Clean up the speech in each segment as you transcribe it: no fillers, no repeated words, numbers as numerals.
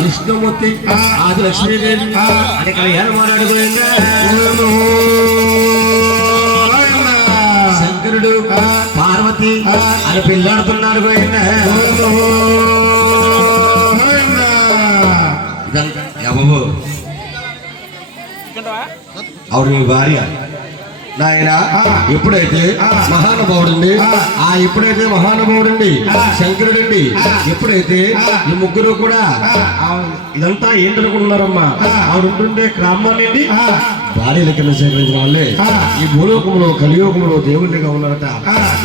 విష్ణుమూర్తి ఆది లక్ష్మీదేవి అని కళ్యాణ మాట్లాడిపోయిందా. శంకరుడు పార్వతి అని పిల్లాడుతున్నారు పోయిందా. బాబు ఆవిడ మీ భార్య నాయన. ఎప్పుడైతే మహానుభావుడండి ఎప్పుడైతే మహానుభావుడండి శంకరుడండి ఎప్పుడైతే ఈ ముగ్గురు కూడా ఇదంతా ఏంటనుకుంటున్నారమ్మా. ఆవిడ ఉంటుండే గ్రామాన్ని భార్యల కింద సేకరించిన వాళ్ళే ఈ భూలోకంలో కలియోగంలో దేవుళ్ళిగా ఉన్నారట.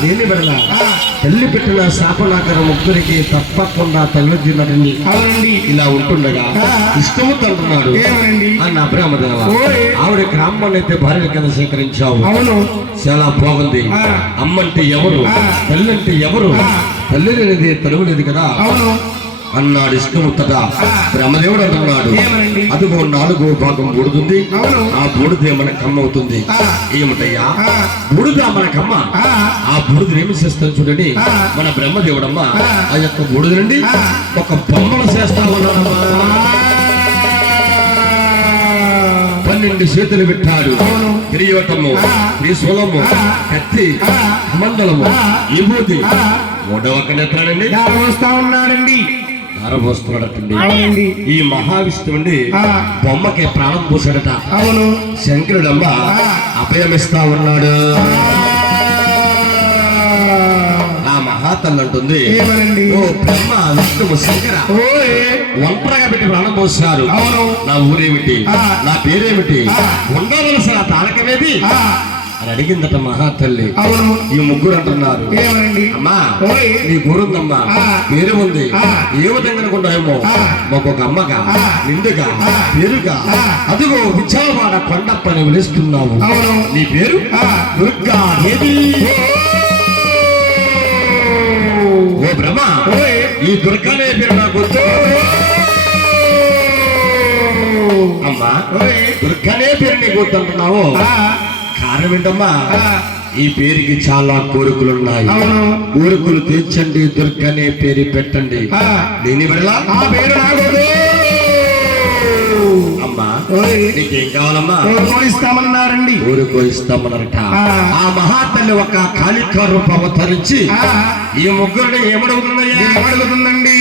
దేని పెడలా తల్లి పెట్టిన శాపనాకర ముగ్గురికి తప్పకుండా తల్లి తిన్నటండి. ఇలా ఉంటుండగా ఇష్టమవుతూ అంటున్నాడు అన్న బ్రహ్మదేవ. ఆవిడ గ్రామాన్ని అయితే భార్యల కింద సేకరించావు. అవును, చాలా బాగుంది. అమ్మంటే ఎవరు, తల్లి అంటే ఎవరు? తల్లి లేనిది తలువు లేదు కదా అన్నాడు ఇష్టముత్తగా. బ్రహ్మదేవుడు అంటున్నాడు అదిగో 4వ భాగం బూడుతుంది. ఆ బూడిదే మన కమ్మ అవుతుంది. ఏమిటయ్యా బూడిద మన కమ్మ? ఆ బూడిద ఏమి చేస్తాను చూడండి. మన బ్రహ్మదేవుడమ్మ ఆ యొక్క బూడిద నుండి ఒక బొమ్మను చేస్తా ఉన్నాడమ్మా. 12 చేతులు పెట్టాడు. కిరీటము, త్రిశూలము, కత్తి, మండలము, విభూతి. 3వ కన్నెత్తాడండి ఉన్నాడండి. ఈ మహావిష్ణువు అండి బొమ్మకి ప్రాణం పోసాడట. అవును, శంకరుడమ్మ అభయమిస్తా ఉన్నాడు. ఆ మహాతల్లి అంటుంది ఓ బ్రహ్మ విష్ణువు శంకర ఒంటరిగా పెట్టి ప్రాణం పోసారు. నా ఊరేమిటి, నా పేరేమిటి, ఉండవలసిన తారకమేది అని అడిగిందట మహాతల్లి. ఈ ముగ్గురు అంటున్నారు అమ్మా నీ ఊరుందమ్మా, పేరు ఉంది, ఏ విధంగా అనుకుంటామో మాకొక అమ్మగా నిండుగా పేరుగా అదిగో విజయవాడ కొండప్పని పిలుస్తున్నావు. నీ పేరు దుర్గా దేవి. ఓ బ్రహ్మ ఈ దుర్గానే పేరు నాకు గుర్తు. అమ్మా దుర్గానే పేరు నీకు గుర్తుంటున్నావు. కారణం ఏంటమ్మా? ఈ పేరుకి చాలా కోరికలున్నాయి. కోరికలు తీర్చండి, దుర్గనే పేరు పెట్టండి. దీని వల్ల ఆ పేరు రాకూడదు. అమ్మా నీకేం కావాలమ్మా? ఇస్తామన్నారండి. ఊరుకో ఇస్తామన్నారట. ఆ మహాతల్లి ఒక కాళికా రూపం అవతరించి ఈ ముగ్గురిని ఏమడుగుతున్నాయా? ఏమడుగుతుందండి?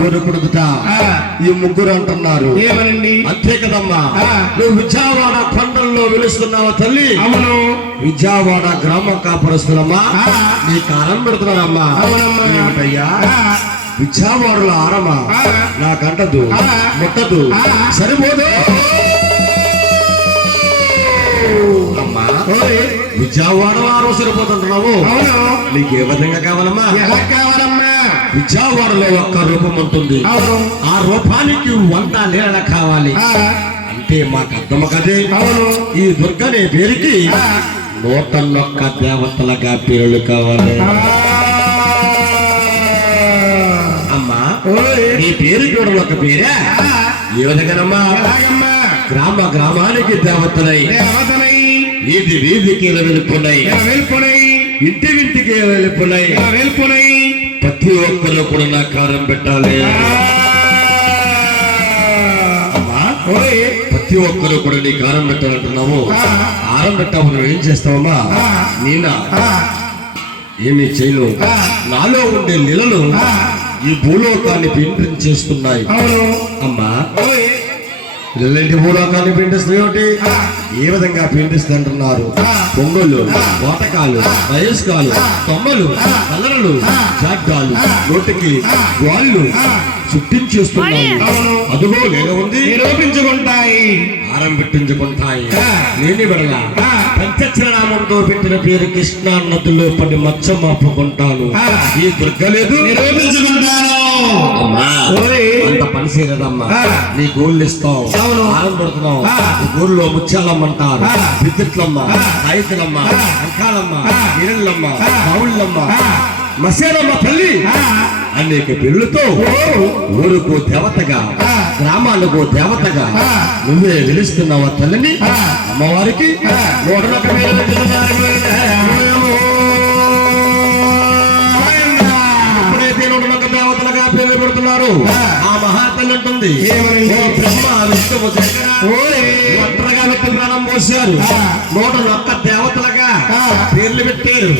కోరకూడదుట. ఈ ముగ్గురు అంటున్నారు అంతే కదమ్మా. నువ్వు విజయవాడ కొండల్లో వెలుస్తున్నావా తల్లి? అవును, విజయవాడ గ్రామం కాపరుస్తున్నామ్మా. నీ కారం పెడుతున్నానమ్మా. ఏమిటయ్యా విజయవాడలో ఆరమా నాకంటదు ముట్టదు సరిపోదు. అమ్మా విజయవాడలో ఆరో సరిపోతుంటున్నావు. నీకే విధంగా కావాలమ్మా? ఎలా కావాలమ్మా? విజయవాడలో ఒక్క రూపం ఉంటుంది. ఆ రూపానికి 100 నీళ్ళ కావాలి అంటే మాకు అర్థమ కదే. ఈ దుర్గనే పేరుకి 101 దేవతలుగా పేర్లు కావాలి. అమ్మా నీ పేరు కూడా ఒక పేరే. ఏ విధంగానమ్మా? గ్రామానికి దేవతలై, వీధి వీధికి వెళ్ళిపోయినాయి, ఇంటికి వెళ్ళిపోయినాయి. ప్రతి ఒక్కరు కూడా నా కారం పెట్టాలి. ప్రతి ఒక్కరు కూడా నీ కారం పెట్టాలంటున్నావు. కారం పెట్టావు నువ్వు ఏం చేస్తావమ్మా? నేనా ఏమి చేయను. నాలో ఉండే నీళ్ళను ఈ భూలోకాన్ని పిండించేస్తున్నాయి. అమ్మా ఇలాంటి భూలోకాన్ని పిండిస్తాయి. ఏ విధంగా పిండిస్తుంటున్నారు? పొంగళ్ళు, కోటకాలు, వయస్కాలు, తొమ్మలు, కలరలు, జాడ్డాలు, నోటికి వాళ్ళు చుట్టించేస్తున్నాయి. అదుగో నేను ఉంది నిరూపించుకుంటాయి, ఆరంభించుకుంటాయి. నేను విడల పంచచరణామంతో పెట్టిన పేరు కృష్ణా నదిలో పడి మచ్చ మాపుకుంటాను. ఈ దుర్గలేదు నిరూపించుకుంటాను. అమ్మా అంత పని చేయలేదమ్మా. నీ గోళ్ళు ఇస్తావు, ఆరంభడుతున్నావు. ఈ గోళ్ళలో ముత్యాలమ్మంటారు, విద్యుత్లమ్మ, సాయితులమ్మ, అంకాలమ్మ, నీళ్ళమ్మ, బావుళ్ళమ్మ, మసేలమ్మ తల్లి అనేక పేర్లతో ఊరుకు దేవతగా, గ్రామాలకు దేవతగా నువ్వే వెలుస్తున్నావా తల్లిని? అమ్మవారికి ఎప్పుడైతే 101 దేవతలుగా పేర్లు పెడుతున్నారు, ఆ మహాతల్లి ఉంటుంది బ్రహ్మ విష్ణువు ఒంటరిగా వ్యక్తి ప్రాణం పోశారు. 101 దేవతలుగా పేర్లు పెట్టారు.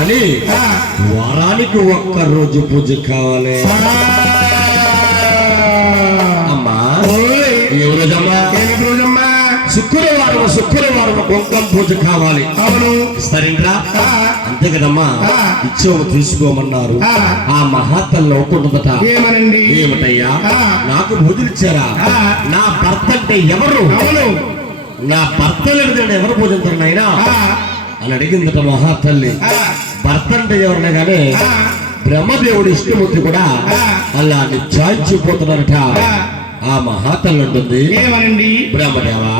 అని వారానికి ఒక్కరోజు పూజ కావాలి. అమ్మా ఏ రోజమ్మా? శుక్రవారం కుంకం పూజ కావాలి. ఇస్తారేంట్రా? అంతే కదమ్మా. ఇచ్చేవు తీసుకోమన్నారు. ఆ మహాతల్లి ఒకటుందట. ఏమిటయ్యా? నాకు పూజలు ఇచ్చారా? నా భర్త అంటే ఎవరు? నా భర్త లేదు ఎవరు పూజించారు నాయనా అని అడిగిందట మహాతల్లి. భర్త అంటే ఎవరన్నా కానీ బ్రహ్మదేవుడు ఇష్టమూర్తి కూడా అలా నిశ్చాయించిపోతున్నారట. ఆ మహాతల్లి ఉంటుంది, బ్రహ్మదేవా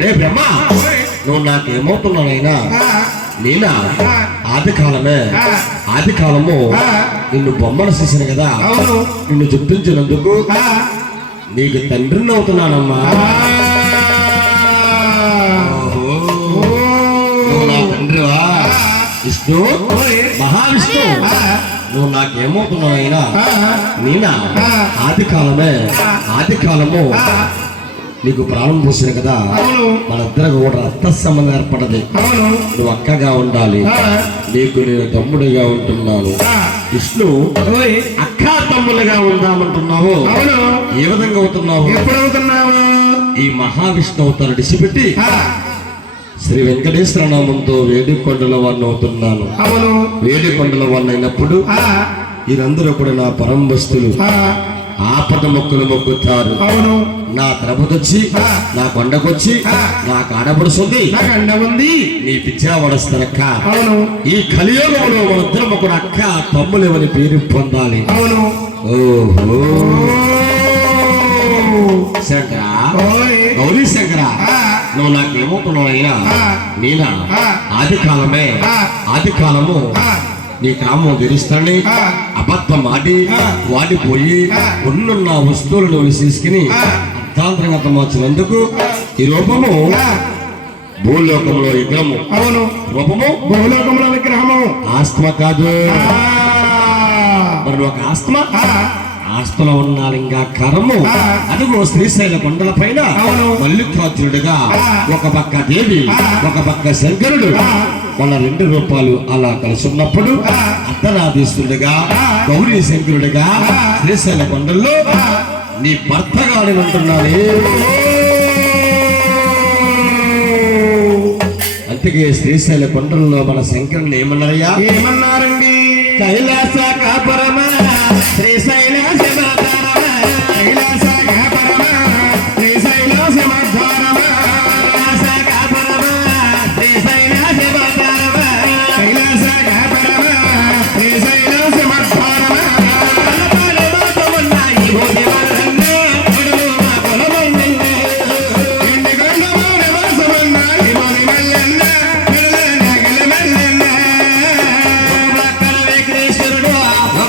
రే బ్రహ్మ, నువ్వు నాకేమవుతున్నానైనా నేనా ఆది కాలము నిన్ను బొమ్మను చేశాను కదా, నిన్ను చుట్టించినందుకు నీకు తండ్రిని అవుతున్నానమ్మా. నువ్వు నా తండ్రివా విష్ణు, మహావిష్ణు, నువ్వు నాకేమవుతున్నావు అయినా నేనా ఆది కాలము నీకు ప్రాణం పోసిన కదా, మనిద్దరికి కూడా రక్త సంబంధం ఏర్పడది. నువ్వు అక్కగా ఉండాలి, నీకు నేను తమ్ముడిగా ఉంటున్నాను. విష్ణు అక్క తమ్ములుగా ఉందామంటున్నావు. ఏ విధంగా అవుతున్నావు? ఎప్పుడవుతున్నావు? ఈ మహావిష్ణు అవతారం విడిచిపెట్టి శ్రీ వెంకటేశ్వర నామంతో వేడికొండల వాడిని అవుతున్నాను. వేడికొండల వాడిని అయినప్పుడు వీరందరూ కూడా నా పరంబస్తులు ఆపద మొక్కులు మొక్కుతారు. నా తిరుపతి నా కొండకొచ్చి నాకు ఆడపడుతుంది, నీ పిచ్చా వడస్తారక్క. ఈ కలియుగంలో మనిద్దరం ఒక అక్క తమ్ములేవని పేరు పొందాలి. ఓహో శంకరా, గౌరీ శంకరా, నువ్వు నాకేమవుతున్నావు అయినా నేనా ఆది కాలము నీ కామం తెరిస్తానని అబద్ధం ఆడి వాడిపోయి ఉన్న వస్తువులను తీసుకుని అర్థాంతరంగా మార్చినందుకు ఈ రూపము భూలోకంలో విగ్రహము. రూపము భూలోకంలో విగ్రహము. ఆస్మ కాదు, మరి ఒక ఆస్తులో ఉన్న లింగాకారము. అదిగో శ్రీశైల కొండల పైన మల్లికార్జునుడిగా ఒక పక్క దేవి, ఒక పక్క శంకరుడు, మన 2 రూపాలు అలా కలిసి ఉన్నప్పుడు అర్ధనాదీశ్వరుడిగా, గౌరీ శంకరుడిగా శ్రీశైల కొండల్లో నీ భర్తగా ఉంటున్నాను. అందుకే శ్రీశైల కొండల్లో మన శంకరుని ఏమన్నారయ్యా? ఏమన్నారండి? కైలాస కాపురమ శ్రీశైల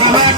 ఒక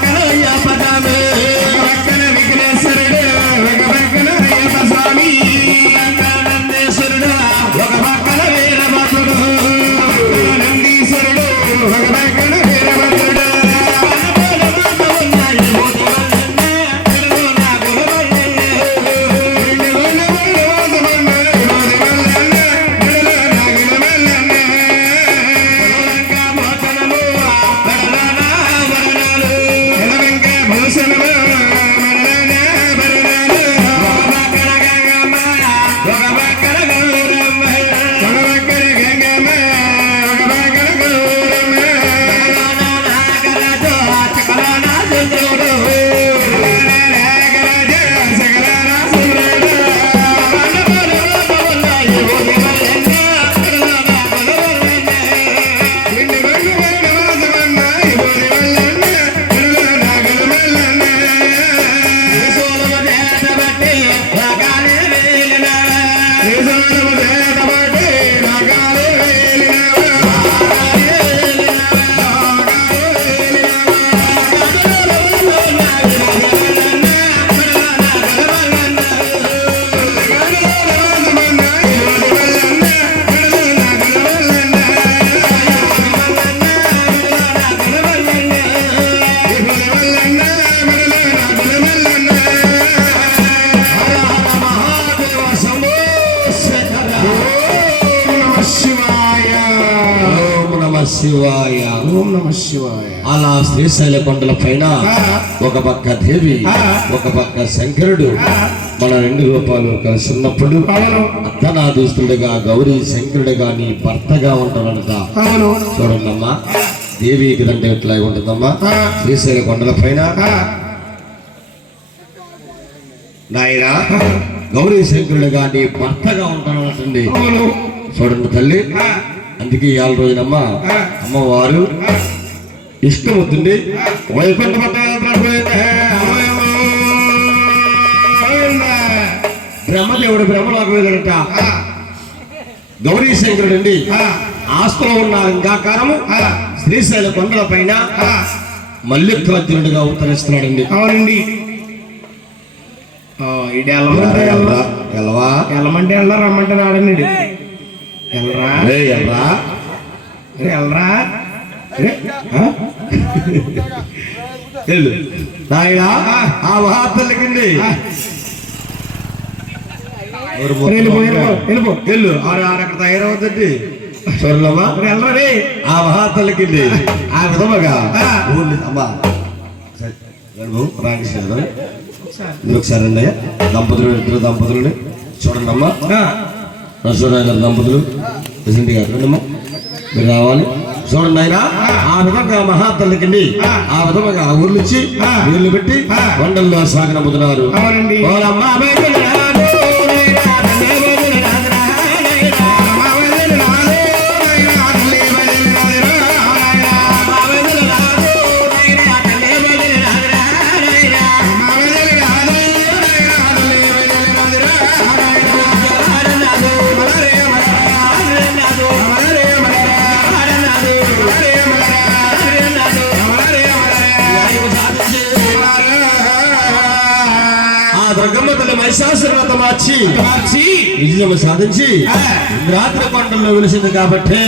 శివాయ. ఓం నమ శివాయ. అలా శ్రీశైల కొండల పైన ఒక పక్క దేవి, ఒక పక్క శంకరుడు మన రెండు రూపాలు కలిసి ఉన్నప్పుడు అర్ధనాదీస్తుడిగా గౌరీ శంకరుడిగా నీ భర్తగా ఉంటానంట. చూడండమ్మా, దేవికి దంటే ఎట్లా ఉంటుందమ్మా శ్రీశైల కొండల పైన. నాయన గౌరీ శంకరుడిగా నీ భర్తగా ఉంటానంటండి. చూడండి తల్లి, అందుకే ఇవాళ రోజునమ్మా అమ్మవారు ఇష్టం అవుతుంది. బ్రహ్మదేవుడు బ్రహ్మలోకి వెళ్ళాడట. గౌరీ శంకరుడు అండి ఆస్తులో ఉన్న లింగాకారము శ్రీశైల కొండల పైన మల్లికార్జునుడిగా అవతరిస్తున్నాడండి. అవునండి. ఇది ఎల్లమంటే ఎల్లరా రమ్మంటే రాడండి. ఎల్రా ఎల్రా ఎల్రా నాయన ఆ మహాత్ములకండి వెళ్ళు అక్కడ తయారవుతుంది. చూడమ్మా వెళ్ళరే ఆ మహాత్ములకండి ఆ విధముగా అమ్మా రామకృష్ణ ఒకసారి అండి దంపతులు, ఇద్దరు దంపతులని చూడండి అమ్మా. నరసింహరావు గారి దంపతులు ప్రెసిడెంట్ గారు రండమ్మా, మీరు రావాలి. చూడండి ఆయన ఆ విధంగా మహాతల్లికండి ఆ విధముగా ఊర్లు ఇచ్చి నీళ్లు పెట్టి వండల్లో సాగనమ్ముతున్నారు. దుర్గమ్మ తల్లి మహిషాసురవత మార్చి విజయం సాధించి రాత్రి కొండల్లో వెలిసింది కాబట్టి